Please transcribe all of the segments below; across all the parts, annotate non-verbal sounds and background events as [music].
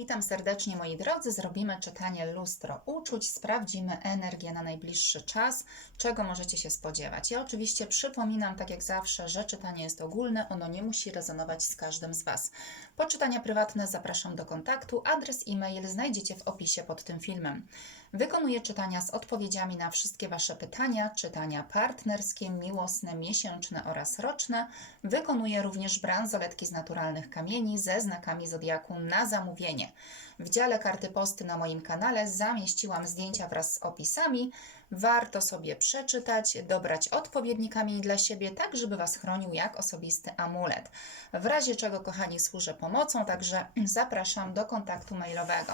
Witam serdecznie moi drodzy. Zrobimy czytanie lustro uczuć, sprawdzimy energię na najbliższy czas, czego możecie się spodziewać. Ja oczywiście przypominam, tak jak zawsze, że czytanie jest ogólne, ono nie musi rezonować z każdym z Was. Po czytania prywatne zapraszam do kontaktu, adres e-mail znajdziecie w opisie pod tym filmem. Wykonuję czytania z odpowiedziami na wszystkie Wasze pytania, czytania partnerskie, miłosne, miesięczne oraz roczne. Wykonuję również bransoletki z naturalnych kamieni ze znakami zodiaku na zamówienie. W dziale karty posty na moim kanale zamieściłam zdjęcia wraz z opisami. Warto sobie przeczytać, dobrać odpowiedni kamień dla siebie, tak żeby Was chronił jak osobisty amulet. W razie czego, kochani, służę pomocą, także [clears throat] zapraszam do kontaktu mailowego.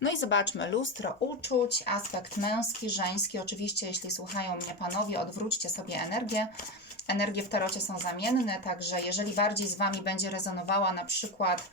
No i zobaczmy, lustro uczuć, aspekt męski, żeński. Oczywiście, jeśli słuchają mnie panowie, odwróćcie sobie energię. Energie w tarocie są zamienne, także jeżeli bardziej z Wami będzie rezonowała na przykład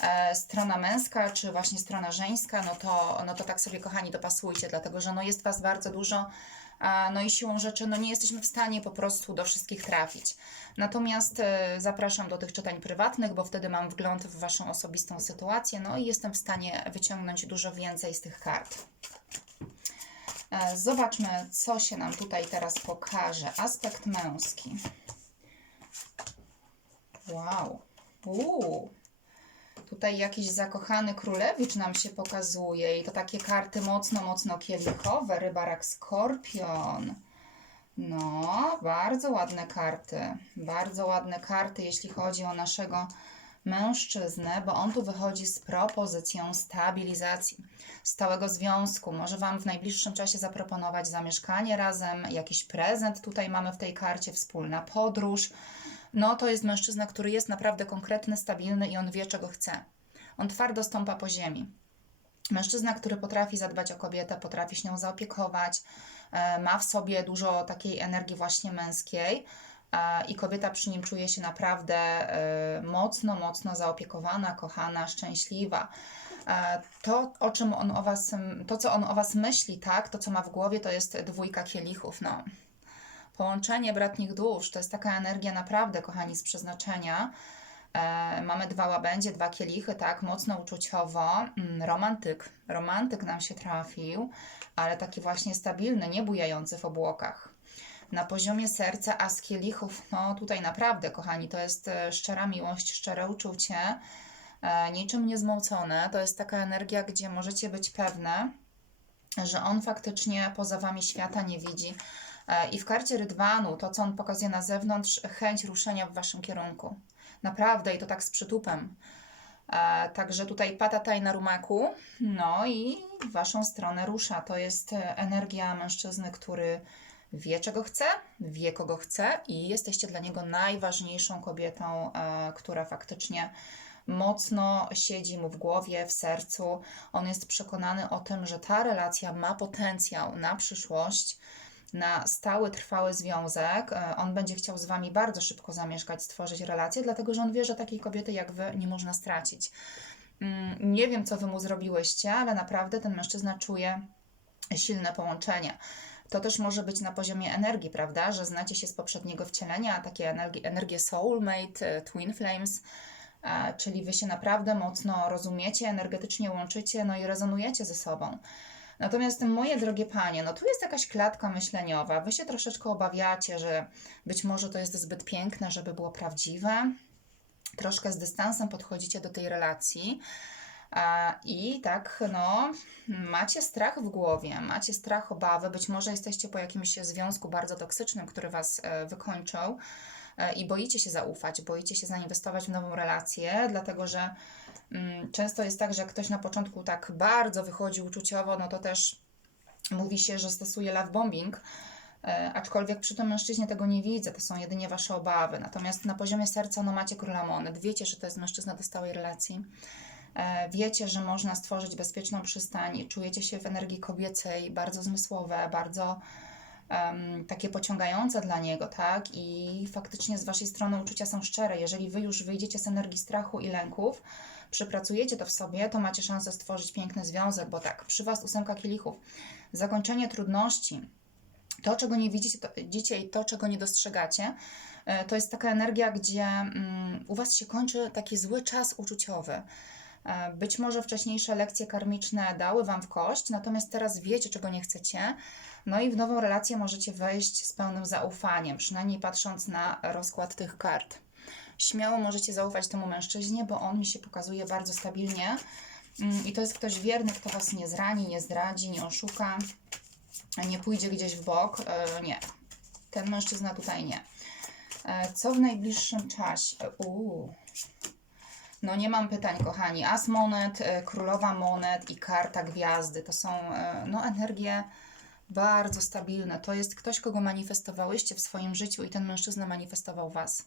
e, strona męska, czy właśnie strona żeńska, no to, no to tak sobie, kochani, dopasujcie, dlatego że no jest Was bardzo dużo, a, no i siłą rzeczy no nie jesteśmy w stanie po prostu do wszystkich trafić. Natomiast e, zapraszam do tych czytań prywatnych, bo wtedy mam wgląd w Waszą osobistą sytuację, no i jestem w stanie wyciągnąć dużo więcej z tych kart. E, Zobaczmy, co się nam tutaj teraz pokaże. Aspekt męski. Wow. Uuu. Tutaj jakiś zakochany królewicz nam się pokazuje i to takie karty mocno, mocno kielichowe. Rybarak Skorpion. No, bardzo ładne karty. Bardzo ładne karty, jeśli chodzi o naszego mężczyznę, bo on tu wychodzi z propozycją stabilizacji, stałego związku. Może Wam w najbliższym czasie zaproponować zamieszkanie razem, jakiś prezent tutaj mamy w tej karcie, wspólna podróż. No, to jest mężczyzna, który jest naprawdę konkretny, stabilny i on wie, czego chce. On twardo stąpa po ziemi. Mężczyzna, który potrafi zadbać o kobietę, potrafi się nią zaopiekować, e, ma w sobie dużo takiej energii właśnie męskiej i kobieta przy nim czuje się naprawdę e, mocno, mocno zaopiekowana, kochana, szczęśliwa. E, To, o czym on o was, to, co on o was myśli, tak, to, co ma w głowie, to jest dwójka kielichów, no. Połączenie bratnich dusz to jest taka energia naprawdę, kochani, z przeznaczenia. E, mamy dwa łabędzie, dwa kielichy, tak, mocno uczuciowo. Mm, romantyk. Romantyk nam się trafił, ale taki właśnie stabilny, nie bujający w obłokach. Na poziomie serca, a z kielichów, no tutaj naprawdę, kochani, to jest e, szczera miłość, szczere uczucie, e, niczym niezmącone. To jest taka energia, gdzie możecie być pewne, że on faktycznie poza wami świata nie widzi. E, I w karcie Rydwanu, to co on pokazuje na zewnątrz, chęć ruszenia w waszym kierunku. Naprawdę, i to tak z przytupem. E, Także tutaj patataj na rumaku, no i w waszą stronę rusza. To jest energia mężczyzny, który wie, czego chce, wie, kogo chce i jesteście dla niego najważniejszą kobietą, e, która faktycznie mocno siedzi mu w głowie, w sercu. On jest przekonany o tym, że ta relacja ma potencjał na przyszłość, na stały, trwały związek. E, On będzie chciał z Wami bardzo szybko zamieszkać, stworzyć relację, dlatego że on wie, że takiej kobiety jak Wy nie można stracić. Mm, Nie wiem, co Wy mu zrobiłyście, ale naprawdę ten mężczyzna czuje silne połączenie. To też może być na poziomie energii, prawda? Że znacie się z poprzedniego wcielenia, takie energie, energie soulmate, e, twin flames, e, czyli wy się naprawdę mocno rozumiecie, energetycznie łączycie, no i rezonujecie ze sobą. Natomiast moje drogie panie, no tu jest jakaś klatka myśleniowa. Wy się troszeczkę obawiacie, że być może to jest zbyt piękne, żeby było prawdziwe. Troszkę z dystansem podchodzicie do tej relacji. I tak, no, macie strach w głowie, macie strach, obawy, być może jesteście po jakimś związku bardzo toksycznym, który was e, wykończył e, i boicie się zaufać, boicie się zainwestować w nową relację, dlatego że mm, często jest tak, że ktoś na początku tak bardzo wychodzi uczuciowo, no to też mówi się, że stosuje love bombing, e, aczkolwiek przy tym mężczyźnie tego nie widzę, to są jedynie wasze obawy. Natomiast na poziomie serca, no macie króla wiecie, że to jest mężczyzna do stałej relacji. E, Wiecie, że można stworzyć bezpieczną przystań, czujecie się w energii kobiecej, bardzo zmysłowe, bardzo em, takie pociągające dla niego, tak? I faktycznie z waszej strony uczucia są szczere. Jeżeli wy już wyjdziecie z energii strachu i lęków, przypracujecie to w sobie, to macie szansę stworzyć piękny związek, bo tak, przy was ósemka kielichów, zakończenie trudności, to, czego nie widzicie to, i to, czego nie dostrzegacie, e, to jest taka energia, gdzie mm, u Was się kończy taki zły czas uczuciowy. E, Być może wcześniejsze lekcje karmiczne dały Wam w kość, natomiast teraz wiecie, czego nie chcecie. No i w nową relację możecie wejść z pełnym zaufaniem, przynajmniej patrząc na rozkład tych kart. Śmiało możecie zaufać temu mężczyźnie, bo on mi się pokazuje bardzo stabilnie. Mm, I to jest ktoś wierny, kto Was nie zrani, nie zdradzi, nie oszuka, nie pójdzie gdzieś w bok. E, Nie. Ten mężczyzna tutaj nie. E, Co w najbliższym czasie? Uuu. No nie mam pytań, kochani. As monet, e, królowa monet i karta gwiazdy. To są e, no, energie bardzo stabilne. To jest ktoś, kogo manifestowałyście w swoim życiu i ten mężczyzna manifestował Was.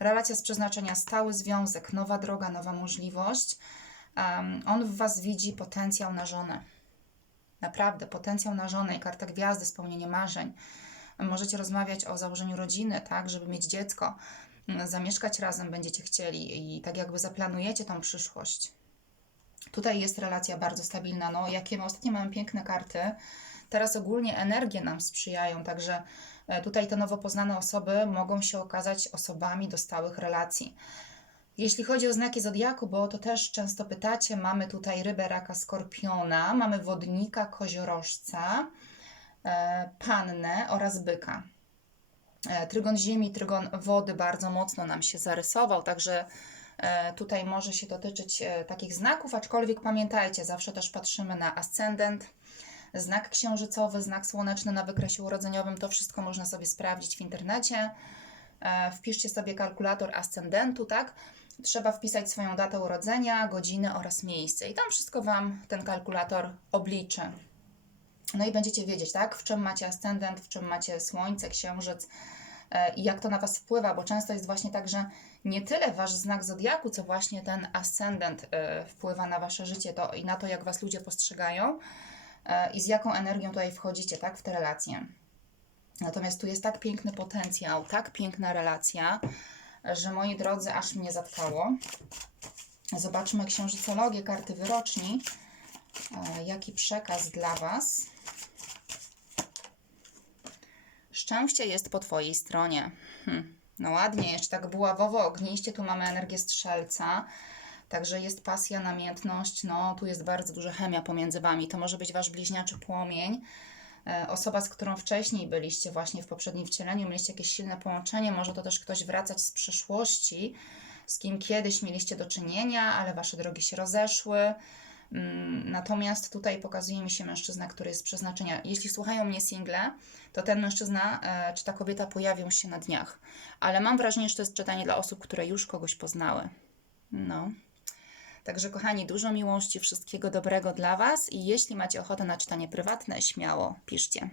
Relacja z przeznaczenia, stały związek, nowa droga, nowa możliwość. Um, on w Was widzi potencjał na żonę. Naprawdę, potencjał na żonę i karta gwiazdy, spełnienie marzeń. Możecie rozmawiać o założeniu rodziny, tak, żeby mieć dziecko. Mm, Zamieszkać razem będziecie chcieli i tak jakby zaplanujecie tą przyszłość. Tutaj jest relacja bardzo stabilna. No, jakie my ostatnio mamy piękne karty. Teraz ogólnie energie nam sprzyjają, także e, tutaj te nowo poznane osoby mogą się okazać osobami do stałych relacji. Jeśli chodzi o znaki zodiaku, bo to też często pytacie, mamy tutaj rybę, raka, skorpiona, mamy wodnika, koziorożca, e, pannę oraz byka. E, Trygon ziemi, trygon wody bardzo mocno nam się zarysował, także e, tutaj może się dotyczyć e, takich znaków, aczkolwiek pamiętajcie, zawsze też patrzymy na ascendent, znak księżycowy, znak słoneczny na wykresie urodzeniowym, to wszystko można sobie sprawdzić w internecie. Wpiszcie sobie kalkulator ascendentu, tak? Trzeba wpisać swoją datę urodzenia, godzinę oraz miejsce i tam wszystko Wam ten kalkulator obliczy. No i będziecie wiedzieć, tak, w czym macie ascendent, w czym macie słońce, księżyc e, i jak to na Was wpływa, bo często jest właśnie tak, że nie tyle Wasz znak zodiaku, co właśnie ten ascendent e, wpływa na Wasze życie to, i na to, jak Was ludzie postrzegają e, i z jaką energią tutaj wchodzicie, tak, w te relacje. Natomiast tu jest tak piękny potencjał, tak piękna relacja, że moi drodzy, aż mnie zatkało. Zobaczmy księżycologię, karty wyroczni. Jaki przekaz dla Was? Szczęście jest po Twojej stronie. Hm. No ładnie, jeszcze tak buławowo, ogniście. Tu mamy energię strzelca. Także jest pasja, namiętność. No, tu jest bardzo duża chemia pomiędzy Wami. To może być Wasz bliźniaczy płomień. E, Osoba, z którą wcześniej byliście właśnie w poprzednim wcieleniu, mieliście jakieś silne połączenie. Może to też ktoś wracać z przeszłości, z kim kiedyś mieliście do czynienia, ale Wasze drogi się rozeszły. Mm, Natomiast tutaj pokazuje mi się mężczyzna, który jest przeznaczenia. Jeśli słuchają mnie single, to ten mężczyzna e, czy ta kobieta pojawią się na dniach. Ale mam wrażenie, że to jest czytanie dla osób, które już kogoś poznały. No. Także, kochani, dużo miłości, wszystkiego dobrego dla Was i jeśli macie ochotę na czytanie prywatne, śmiało piszcie.